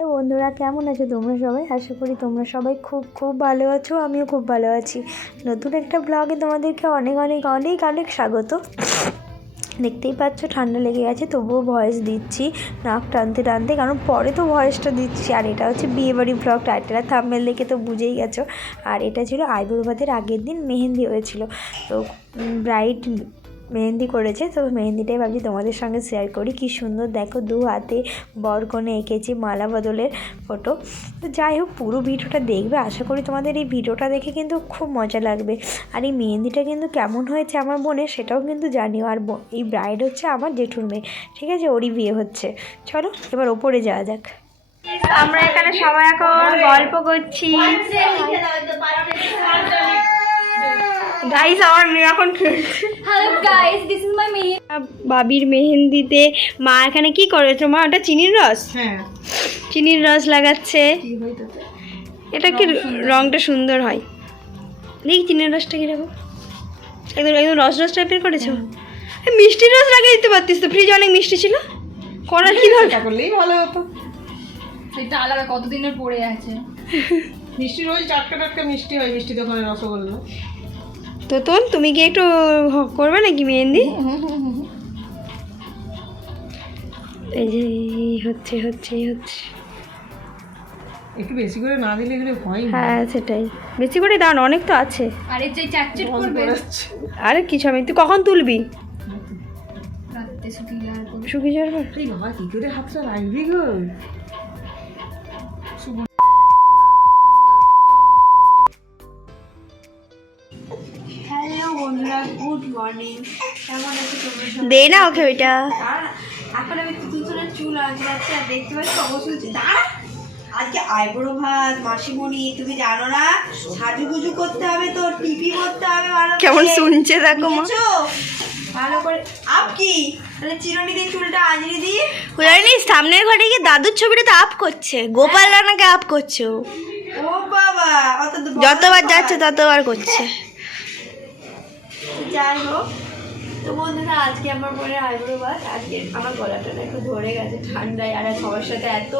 বন্ধুরা, কেমন আছো তোমরা সবাই? আশা করি তোমরা সবাই খুব খুব ভালো আছো, আমিও খুব ভালো আছি। নতুন একটা ব্লগে তোমাদেরকে অনেক অনেক অনেক অনেক স্বাগত। দেখতেই পাচ্ছ, ঠান্ডা লেগে গেছে, তবুও ভয়েস দিচ্ছি, নাক টানতে টানতে, কারণ পরে তো ভয়েসটা দিচ্ছি। আর এটা হচ্ছে বিয়েবাড়ি ব্লগ টাইটেল আর থাম্বেল দেখে তো বুঝেই গেছো। আর এটা ছিল আইবুড়ো আগের দিন মেহেন্দি হয়েছিল। তো ব্রাইট মেহেন্দি করেছে তো মেহেন্দিটাই ভাবছি তোমাদের সঙ্গে শেয়ার করি। কি সুন্দর দেখো দু হাতে বর কোণে এঁকেছি মালা বদলের ফটো তো যাই হোক পুরো ভিডিওটা দেখবে আশা করি তোমাদের এই ভিডিওটা দেখে কিন্তু খুব মজা লাগবে। আর এই মেহেন্দিটা কিন্তু কেমন হয়েছে আমার বোনের সেটাও কিন্তু জানিও। আর ব- এই ব্রাইড হচ্ছে আমার জেঠুর মেয়ে ঠিক আছে? ওরই বিয়ে হচ্ছে। চলো এবার ওপরে যাওয়া যাক। আমরা এখানে সবাই এখন গল্প করছি। গাইস আমার মেয়ে এখন খেলছে Hello guys, this is my main. বাবির মেহেন্দিতে মা এখানে কি করেছ মা ওটা চিনির রস? হ্যাঁ। চিনির রস লাগাচ্ছে। হয় এটা কি রংটা সুন্দর হয়। দেখি চিনির রসটা কীরকম একদম একদম রস রস টাইপের করেছ? এই মিষ্টি রস লাগিয়ে দিতে পারতিস তো। ফ্রিজে অনেক মিষ্টি ছিল। করার কি দরকার? এটা করলেই ভালো হতো। এটা আলাদা কতদিনের পড়ে আছে। মিষ্টি রোজ টাটকা টাটকা মিষ্টি হয় মিষ্টি দোকানে রসগোল্লা। তো তোর তুমি কি একটু করবে নাকি মেহেন্দি? এই যে হচ্ছে হচ্ছে হচ্ছে। একটু বেশি করে না দিলে এগুলো হয় হ্যাঁ সেটাই। বেশি করে দাঁড়ান অনেক তো আছে। আর যে চ্যাটচ্যাট করবে। আরে কিছু আমি তুই কখন তুলবি? শুকিয়ে যাওয়ার পর। শুকিয়ে যাওয়ার পর? এই বাবা কি করে হাতটা রাখবি গো? Good morning. কেমন আছো তোমরা দে না ওকে ওইটা। এখন আমি চুল আঁচড়াচ্ছি আর দেখতে পাচ্ছি অবশ্যই দাঁড়া আজকে ভাত মাসিমণি তুমি জানো না সাজুগুজু করতে হবে তো টিপি করতে হবে ভালো কেমন শুনছে দেখো মা। ভালো করে। আপ কি? তাহলে চিরুনি দিয়ে চুলটা আঁচড়ে দিয়ে জানি সামনের ঘরে গিয়ে দাদুর ছবিটা তো আপ করছে। গোপাল রানাকে আপ করছে ও। বাবা যতবার যাচ্ছে ততবার করছে। যাই হোক তো বন্ধুরা আজকে আমার মনে আইবুড়ো ভাত আজকে আমার গলাটা না একটু ধরে গেছে ঠান্ডায় আর সবার সাথে এত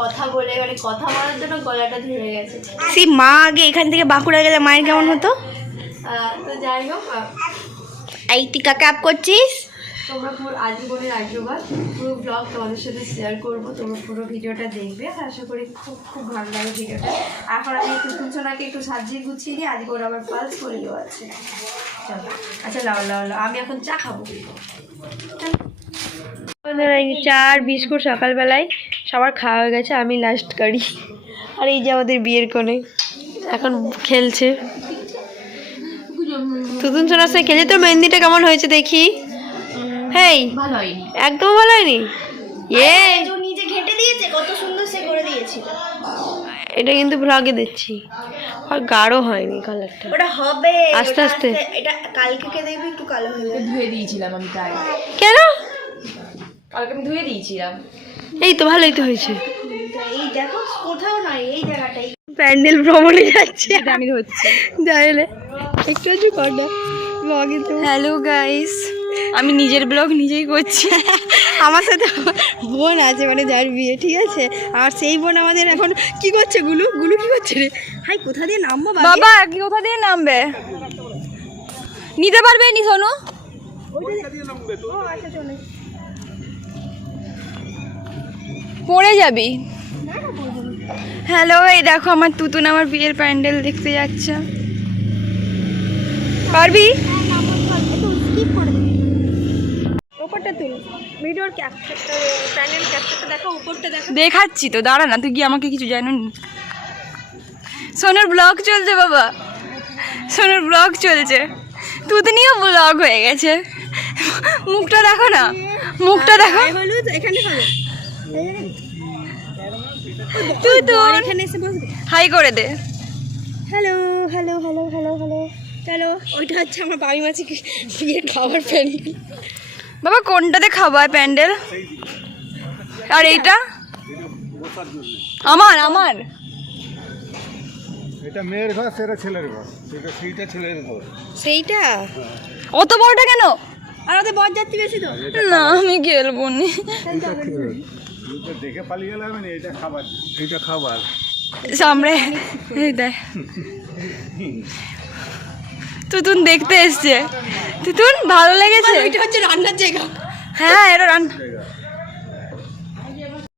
কথা বলে মানে কথা বলার জন্য গলাটা ধরে গেছে। সেই মা আগে এখান থেকে বাঁকুড়া গেলে মায়ের কেমন হতো? তো যাই হোক এই তুই কাকে আপ করছিস? তোমরা পুরো আজীবনের আশীর্বাদ পুরো ব্লগ তোমাদের সাথে শেয়ার করব তোমরা পুরো ভিডিওটা দেখবে আর আশা করি খুব খুব ভালো লাগে ভিডিওটা। এখন আমি একটু কুচনাকে একটু সাজিয়ে গুছিয়ে দিই আজকে ওর আবার পালস করিও আছে। চলো আচ্ছা লাও লাও লাও আমি এখন চা খাব। চা আর বিস্কুট সকালবেলায় সবার খাওয়া হয়ে গেছে আমি লাস্ট করি। আর এই যে আমাদের বিয়ের কোণে এখন খেলছে। তুতুন সোনার সাথে খেলে তোর মেহেন্দিটা কেমন হয়েছে দেখি? হেই একদম ভালো হয়নি? ইয়ে। নিজে ঘেটে দিয়েছে কত সুন্দর সে করে দিয়েছিল। এটা কিন্তু ব্লগে দিচ্ছি। আর গাঢ় হয়নি কালারটা ওটা হবে আস্তে আস্তে। এটা কালকে কে দেখবি একটু কালো হয়ে যাবে। ধুয়ে দিয়েছিলাম আমি তাই। কেন? কালকে আমি ধুয়ে দিয়েছিলাম। এই তো ভালোই তো হয়েছে। এই দেখো কোথাও নয় এই জায়গাটাই। প্যান্ডেল ভ্রমণে যাচ্ছে। আমি ধরছি। যাইলে একটু একটু কর না ব্লগে তো। হ্যালো গাইস আমি নিজের ব্লগ নিজেই করছি। আমার সাথে আমার বোন আছে মানে যার বিয়ে ঠিক আছে? আর সেই বোন আমাদের এখন কি করছে গুলু? গুলু কি করছে রে? হাই কোথা দিয়ে নামবো বাবা? কি কোথা দিয়ে নামবে? নিতে পারবে নি সোনু? পড়ে যাবি? হ্যালো এই দেখো আমার তুতুন আমার বিয়ের প্যান্ডেল দেখতে যাচ্ছে। পারবি? তুল ভিডিওর ক্যাপচারটা প্যানেল ক্যাপচারটা দেখো উপরটা দেখো দেখাচ্ছি তো দাঁড়া না তুই কি আমাকে কিছু জানো নি? সোনুর ব্লগ চলছে বাবা। সোনুর ব্লগ চলছে। তুতনিও ব্লগ হয়ে গেছে। মুখটা দেখো না মুখটা দেখো। হলুদ এখানে হবে তুই তো এখানে এসে বসবে। হাই করে দে। Hello hello hello hello hello. চলো ওইটা হচ্ছে আমার বাড়ি মাছি বিয়ের খাবার প্যান্ডেল বাবা কোনটাতে খাবার প্যান্ডেল? আর এইটা? আমার আমার। এটা মেয়ের ঘর সেটা ছেলের ঘর। সেটা সেইটা ছেলের ঘর। সেইটা? অত বড়টা কেন? আর ওদের বর যাত্রী বেশি তো। না আমি খেলব নি। দেখে পালিয়ে গেলে হবে এটা খাবার। এটা খাবার। সামনে এই দেখ। তুতুন দেখতে এসছে। তুতুন ভালো লেগেছে? এটা হচ্ছে রান্নার জায়গা। হ্যাঁ এটা রান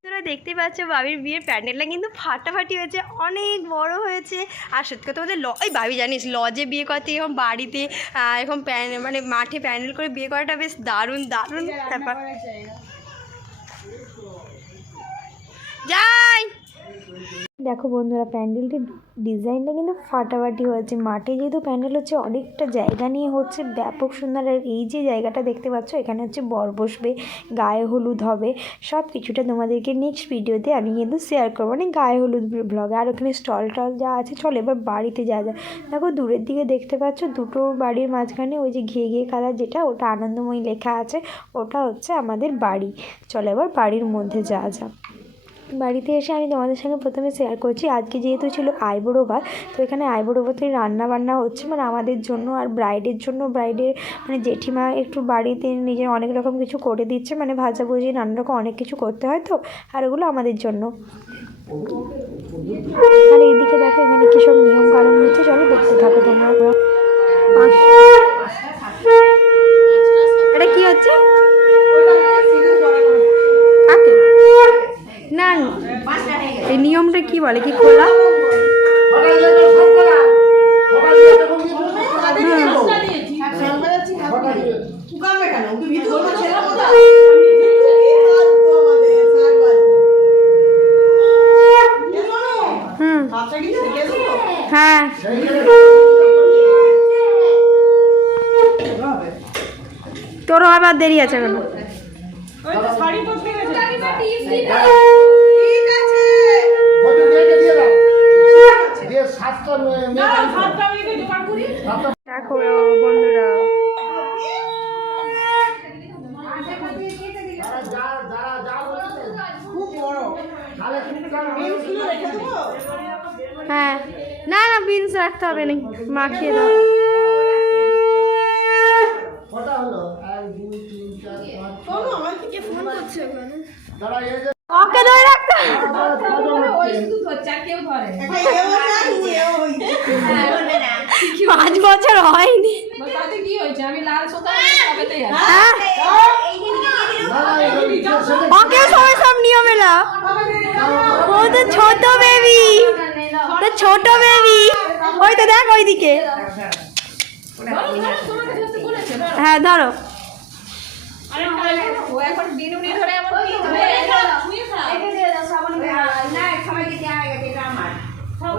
তোরা দেখতে পাচ্ছ বাবির বিয়ের প্যান্ডেলটা কিন্তু ফাটাফাটি হয়েছে অনেক বড় হয়েছে। আর সত্যি কথা বলতে ওই বাবি জানিস লজে বিয়ে করতে এখন বাড়িতে প্যান মানে মাঠে প্যান্ডেল করে বিয়ে করাটা বেশ দারুণ দারুণ ব্যাপার। যাই! দেখো বন্ধুরা, প্যান্ডেলটির ডিজাইনটা কিন্তু ফাটাফাটি হয়েছে। মাঠে যেহেতু প্যান্ডেল হচ্ছে, অনেকটা জায়গা নিয়ে হচ্ছে ব্যাপক সুন্দর। আর এই যে জায়গাটা দেখতে পাচ্ছ, এখানে হচ্ছে বর বসবে, গায়ে হলুদ হবে। সব কিছুটা তোমাদেরকে নেক্সট ভিডিওতে আমি কিন্তু শেয়ার করব। মানে গায়ে হলুদ ব্লগে আর ওখানে স্টল টল যা আছে, চলো এবার বাড়িতে যা যা দেখো দূরের দিকে দেখতে পাচ্ছ, দুটো বাড়ির মাঝখানে ওই যে ঘিয়ে ঘিয়ে কালার যেটা, ওটা আনন্দময়ী লেখা আছে, ওটা হচ্ছে আমাদের বাড়ি। চলো এবার বাড়ির মধ্যে যা যা বাড়িতে এসে আমি তোমাদের সঙ্গে প্রথমে শেয়ার করছি আজকে যেহেতু ছিল আইবুড়ো ভাত তো এখানে আইবুড়ো ভাতে রান্না বান্না হচ্ছে মানে আমাদের জন্য আর ব্রাইডের জন্য ব্রাইডের মানে জেঠিমা একটু বাড়িতে নিজের অনেক রকম কিছু করে দিচ্ছে মানে ভাজা ভুজি নানা রকম অনেক কিছু করতে হয় তো আর ওগুলো আমাদের জন্য আর এদিকে দেখো এখানে কী সব নিয়ম কানুন হচ্ছে চলো দেখতে থাকো তোমরা এটা কি হচ্ছে না এই নিয়মটা কি বলে? কি খোলা? হ্যাঁ। তোরও আবার দেরি আছে কেন? জোগাড় করি। দেখো বন্ধুরা। হ্যাঁ। না না বিনস রাখতে হবে না। মাখিয়ে দাও ওকে ধরে রাখতে হবে। পাঁচ বছর হয়নি। সবেতেই আছি। হ্যাঁ ওকে সবাই সব নিয়ম এলো ও তো ছোট বেবি তো ছোট বেবি ওই তো দেখ ওইদিকে। হ্যাঁ ধরো। আরে ও এখন দিনুনি ধরে আমার কি হয়ে গেল শুয়ে থাক।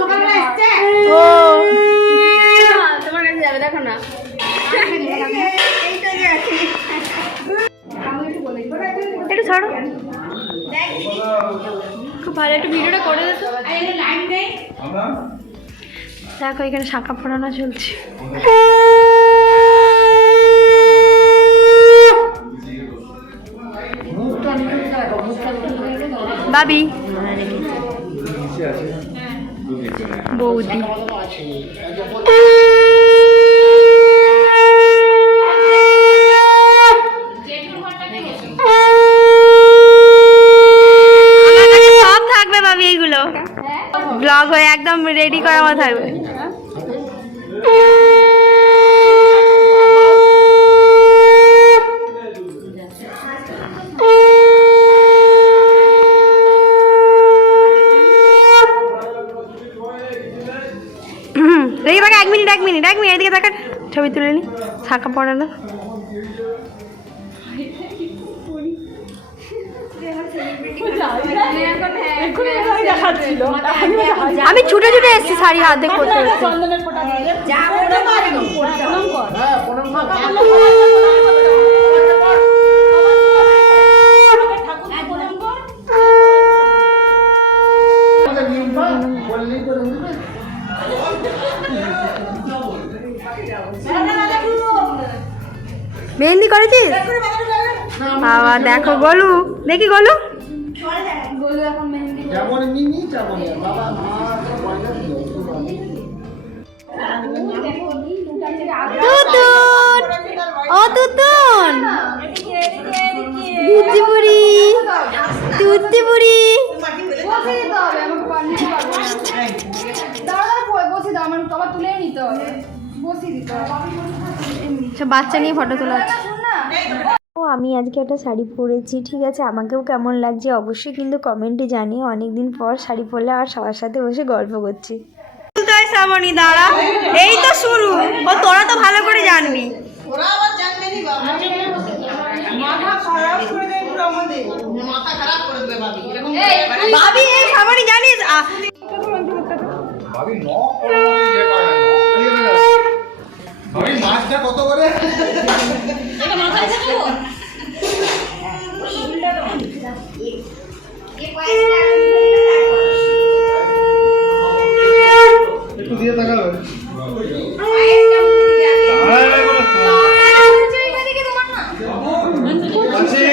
সকালবেলা ও। তোমার কাছে যাবে দেখো না। একটু ছাড়ো। খুব ভালো একটু ভিডিওটা করে দেখো। এখানে শাখা পড়ানো চলছে। বাবি। 我的妈 থাকা পড়ে না আমি ছুটে ছুটে এসেছি শাড়ি হাত দিয়ে করতে করতে চন্দনের ফোঁটা দিয়ে দে। প্রণাম কর। ঠাকুরকে প্রণাম কর। মেহেন্দি করেছিস? বাবা দেখো গলু। দেখি গলু। ও তুতুন। দুধি বুড়ি দুধি বুড়ি সব বাচ্চা নিয়ে ফটো তোলা হচ্ছে। ও আমি আজকে একটা শাড়ি পরেছি ঠিক আছে? আমাকেও কেমন লাগছে অবশ্যই কিন্তু কমেন্টে অনেক দিন পর শাড়ি পরলে আর সবার সাথে বসে গল্প করছি। শ্রাবণী দাঁড়া। এই তো শুরু। ও তোরা তো ভালো করে জানবি। ভাবি এই শ্রাবণী জানিস আ, ভাবি ন ইয়ে করে না ভাবি মাছটা কত করে? একটু দিয়ে তাকাবে আছি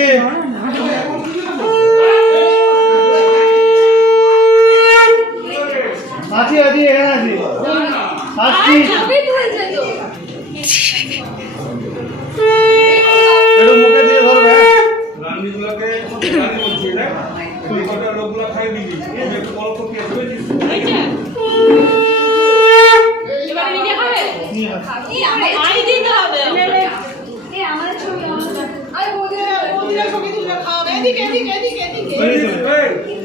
আছি আছি এখানে আছি আসছি একটু মুখে দিয়ে ধরবে হ্যাঁ? রান্নিগুলোকে রান্নি বলছি না তুই কটা লোকগুলো খাই দিবি একটু অল্প খেয়ে বুঝেছিস এবারে নিজে খাবে? আই দিতে হবে। এই, শান্ত, যে কটা লোককে খাই দেবে না, না। শুনো ওইটা মনে রাখবে কাজ তবে ছেড়ে না বুঝেছ আমি চলো করতে মিষ্টিটা দিয়ে গেছে মুখে পাঁচটা দেবো পাঁচটা শ্রাবণী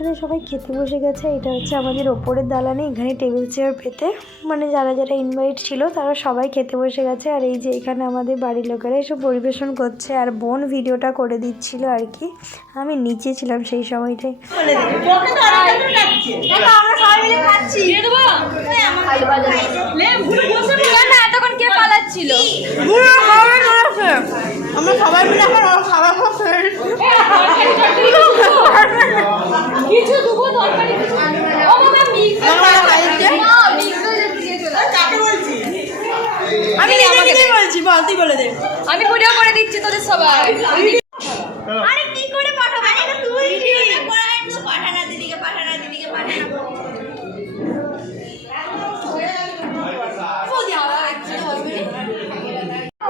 এখানে সবাই খেতে বসে গেছে। এটা হচ্ছে আমাদের ওপরের দালানে এখানে টেবিল চেয়ার পেতে। মানে যারা যারা ইনভাইট ছিল তারা সবাই খেতে বসে গেছে। আর এই যে এখানে আমাদের বাড়ির লোকেরা এসব পরিবেশন করছে। আর বোন ভিডিওটা করে দিচ্ছিল আর কি। আমি নিচে ছিলাম সেই সময়টাই আমরা সবাই মিলে খাচ্ছি। দিয়ে দেবো? লে, ঘুরে বসে পড়ো। না এতক্ষণ কে পালাচ্ছিল পুরো খাওয়াবে চলেছে আমরা সবাই মিলে এখন খাবার খাচ্ছে কিছু দেবো, তরকারি কিছু। ও বাবা, mix আমি নিজে তুই বলে দে। আমি ভিডিও করে দিচ্ছি তোদের সবাই। আরে কি করে পাঠাবো? আরে তুই। পাঠানা দিদিকে পাঠানা দিদিকে পাঠানা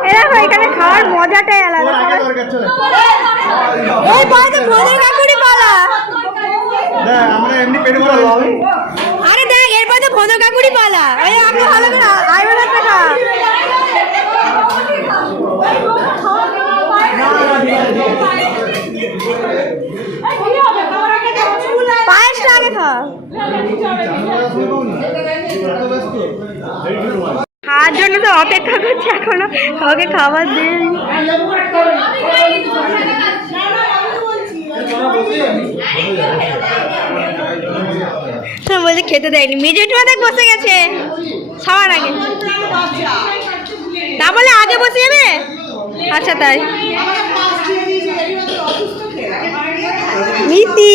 এরকম এখানে খাওয়ার মজাটাই আলাদা। এই বাড়িতে ভোজের কাকুরি পালা। আমরা এমনি পেটে ভরা আরে দেখ এরপর তো ভোজের কাকুরি পালা। আপনি ভালো করে আই বলে টাকা পায়েসটা আগে খা এত ব্যস্ত হাত তার জন্য তো অপেক্ষা করছে এখনও। কাউকে খাবার দেয়নি না বলছে খেতে দেয়নি। মেজেট দেখ বসে গেছে। সবার আগে। না বলে আগে বসে যাবে? আচ্ছা তাই। মিতি।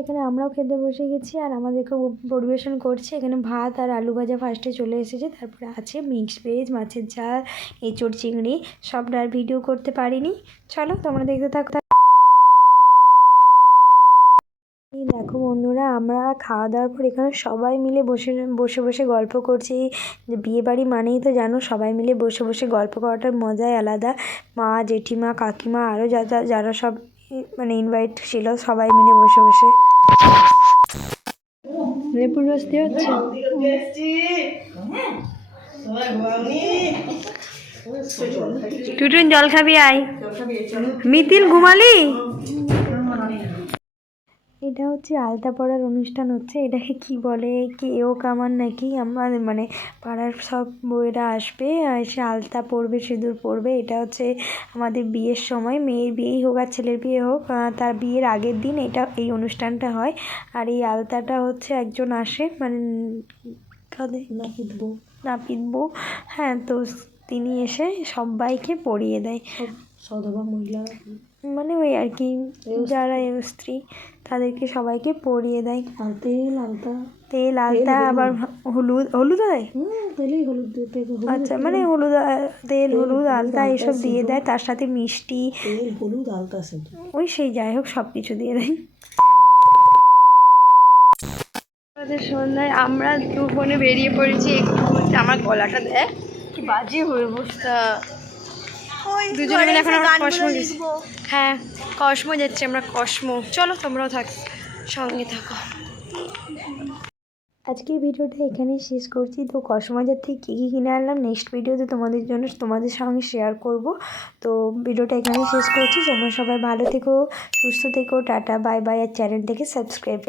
এখানে আমরাও খেতে বসে গেছি আর আমাদেরকে পরিবেশন করছে। এখানে ভাত আর আলু ভাজা ফার্স্টে চলে এসেছে, তারপরে আছে মিক্স ভেজ মাছের ঝাল, এঁচড় চিংড়ি, সবটা আর ভিডিও করতে পারিনি। চলো তোমরা দেখতে থাকো। দেখো বন্ধুরা, আমরা খাওয়া দাওয়ার পর এখানে সবাই মিলে বসে বসে বসে গল্প করছি। যে বিয়ে বাড়ি মানেই তো জানো, সবাই মিলে বসে বসে গল্প করাটার মজাই আলাদা। মা, জেঠিমা, কাকিমা আরও যারা যারা সব মানে ইনভাইট ছিল সবাই মিলে বসে বসে। লেবুর রস দিয়ে হচ্ছে টুটুন জল খাবি আয়। মিতিল ঘুমালি? এটা হচ্ছে আলতা পড়ার অনুষ্ঠান হচ্ছে। এটাকে কি বলে? কেও কামান নাকি? আমাদের মানে পাড়ার সব বউয়েরা আসবে আর এসে আলতা পরবে সিঁদুর পরবে। এটা হচ্ছে আমাদের বিয়ের সময়। মেয়ের বিয়েই হোক আর ছেলের বিয়ে হোক তার বিয়ের আগের দিন এটা এই অনুষ্ঠানটা হয়। আর এই আলতাটা হচ্ছে একজন আসে মানে নাপিত বউ। নাপিত বউ। হ্যাঁ তো তিনি এসে সবাইকে পরিয়ে দেয়। সধবা মহিলা মানে ওই আর কি যারা স্ত্রী তাদেরকে সবাইকে পরিয়ে দেয়। আর তেল আলতা। তেল আলতা আবার হলুদ হলুদ দেয় তেলেই হলুদ আচ্ছা মানে হলুদ তেল হলুদ আলতা এসব দিয়ে দেয় তার সাথে মিষ্টি। তেল হলুদ আলতা ওই সেই যাই হোক সব কিছু দিয়ে দেয়। আমাদের সন্ধ্যায় আমরা দু বোনে বেরিয়ে পড়েছি একটু আমার গলাটা দেখ কি বাজে হয়ে অবস্থা দুজনে মিলে এখন আমরা কসমো গেছি হ্যাঁ কসমো যাচ্ছি আমরা কসমো। চলো তোমরাও থাক সঙ্গে থাকো। আজকে ভিডিওটা এখানেই শেষ করছি। তো কসমবাজার থেকে কী কী কিনে আনলাম? নেক্সট ভিডিওতে তোমাদের জন্য তোমাদের সঙ্গে শেয়ার করব। তো ভিডিওটা এখানেই শেষ করছি। তোমরা সবাই ভালো থেকো সুস্থ থেকো টাটা বাই বাই আর চ্যানেলটাকে সাবস্ক্রাইব